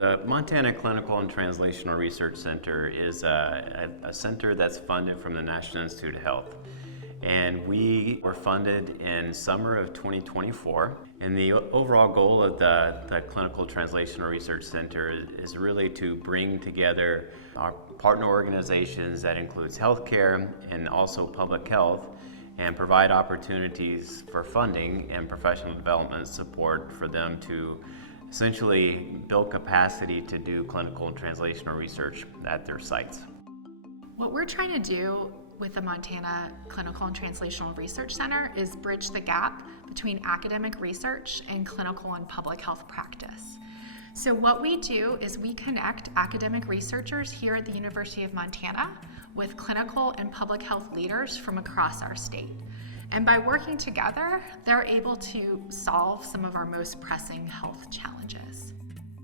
The Montana Clinical and Translational Research Center is a center that's funded from the National Institute of Health. And we were funded in summer of 2024. And the overall goal of the Clinical Translational Research Center is really to bring together our partner organizations that includes healthcare and also public health, and provide opportunities for funding and professional development support for them to essentially build capacity to do clinical and translational research at their sites. What we're trying to do with the Montana Clinical and Translational Research Center is bridge the gap between academic research and clinical and public health practice. So what we do is we connect academic researchers here at the University of Montana with clinical and public health leaders from across our state. And by working together, they're able to solve some of our most pressing health challenges.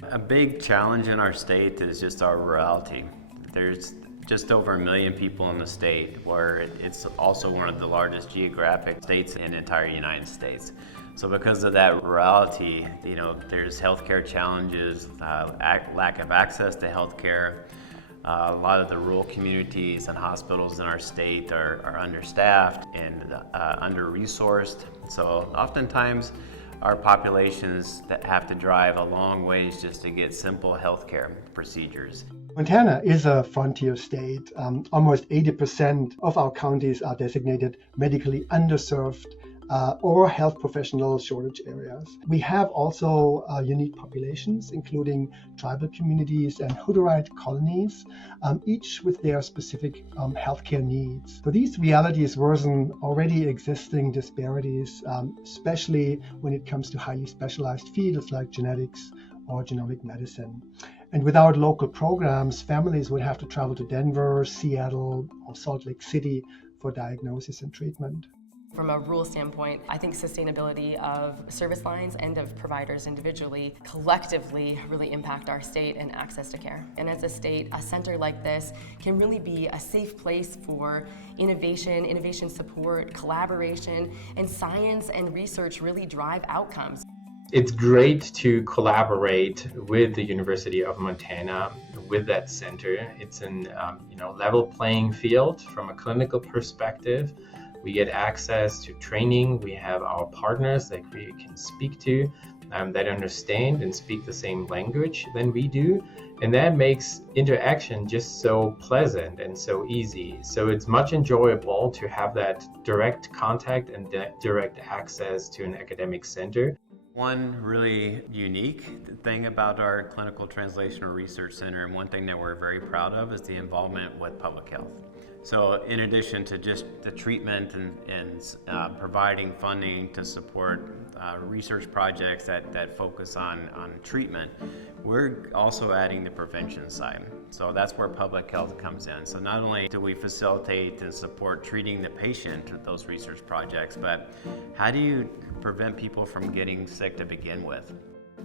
A big challenge in our state is just our rurality. There's just over 1 million people in the state, where it's also one of the largest geographic states in the entire United States. So because of that rurality, there's healthcare challenges, lack of access to healthcare. A lot of the rural communities and hospitals in our state are understaffed and under-resourced. So oftentimes our populations that have to drive a long ways just to get simple healthcare procedures. Montana is a frontier state. Almost 80% of our counties are designated medically underserved or health professional shortage areas. We have also unique populations, including tribal communities and Hutterite colonies, each with their specific healthcare needs. So these realities worsen already existing disparities, especially when it comes to highly specialized fields like genetics or genomic medicine. And without local programs, families would have to travel to Denver, Seattle, or Salt Lake City for diagnosis and treatment. From a rural standpoint, I think sustainability of service lines and of providers individually, collectively really impact our state and access to care. And as a state, a center like this can really be a safe place for innovation support, collaboration, and science and research really drive outcomes. It's great to collaborate with the University of Montana with that center. It's an level playing field from a clinical perspective. We get access to training. We have our partners that we can speak to that understand and speak the same language than we do. And that makes interaction just so pleasant and so easy. So it's much enjoyable to have that direct contact and direct access to an academic center. One really unique thing about our Clinical Translational Research Center, and one thing that we're very proud of, is the involvement with public health. So in addition to just the treatment and providing funding to support research projects that focus on treatment, we're also adding the prevention side. So that's where public health comes in. So not only do we facilitate and support treating the patient with those research projects, but how do you prevent people from getting sick to begin with?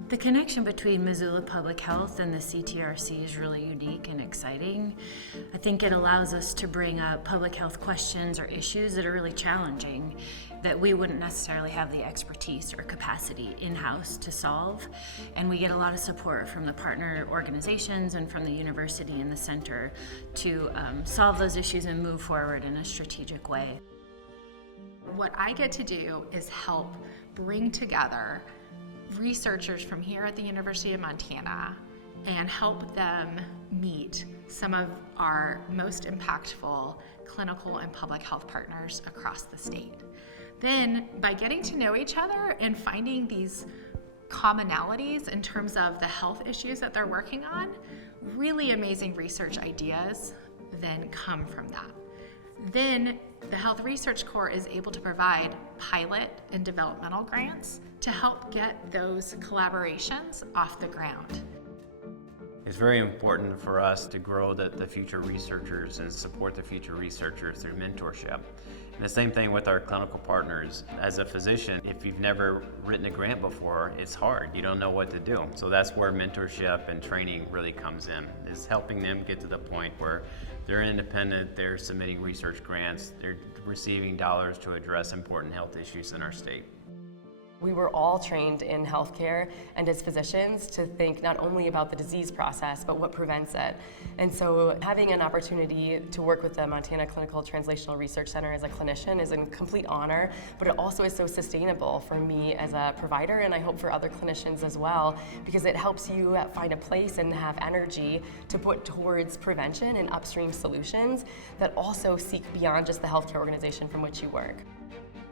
The connection between Missoula Public Health and the CTRC is really unique and exciting. I think it allows us to bring up public health questions or issues that are really challenging, that we wouldn't necessarily have the expertise or capacity in-house to solve. And we get a lot of support from the partner organizations and from the university and the center to solve those issues and move forward in a strategic way. What I get to do is help bring together researchers from here at the University of Montana and help them meet some of our most impactful clinical and public health partners across the state. Then, by getting to know each other and finding these commonalities in terms of the health issues that they're working on, really amazing research ideas then come from that. Then the Health Research Corps is able to provide pilot and developmental grants to help get those collaborations off the ground. It's very important for us to grow the future researchers and support the future researchers through mentorship. And the same thing with our clinical partners. As a physician, if you've never written a grant before, it's hard. You don't know what to do. So that's where mentorship and training really comes in, is helping them get to the point where they're independent, they're submitting research grants, they're receiving dollars to address important health issues in our state. We were all trained in healthcare and as physicians to think not only about the disease process, but what prevents it. And so having an opportunity to work with the Montana Clinical Translational Research Center as a clinician is a complete honor, but it also is so sustainable for me as a provider, and I hope for other clinicians as well, because it helps you find a place and have energy to put towards prevention and upstream solutions that also seek beyond just the healthcare organization from which you work.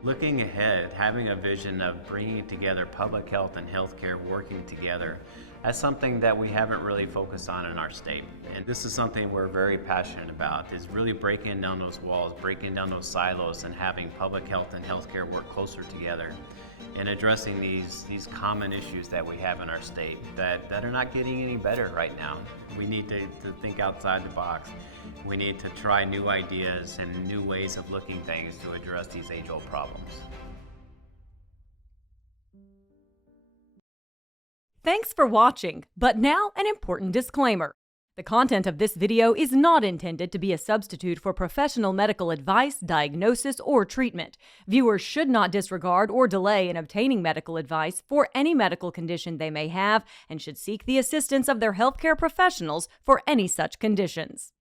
Looking ahead, having a vision of bringing together public health and healthcare working together, that's something that we haven't really focused on in our state. And this is something we're very passionate about, is really breaking down those walls, breaking down those silos, and having public health and healthcare work closer together and addressing these common issues that we have in our state that are not getting any better right now. We need to think outside the box. We need to try new ideas and new ways of looking things to address these age-old problems. Thanks for watching, but now an important disclaimer. The content of this video is not intended to be a substitute for professional medical advice, diagnosis, or treatment. Viewers should not disregard or delay in obtaining medical advice for any medical condition they may have and should seek the assistance of their healthcare professionals for any such conditions.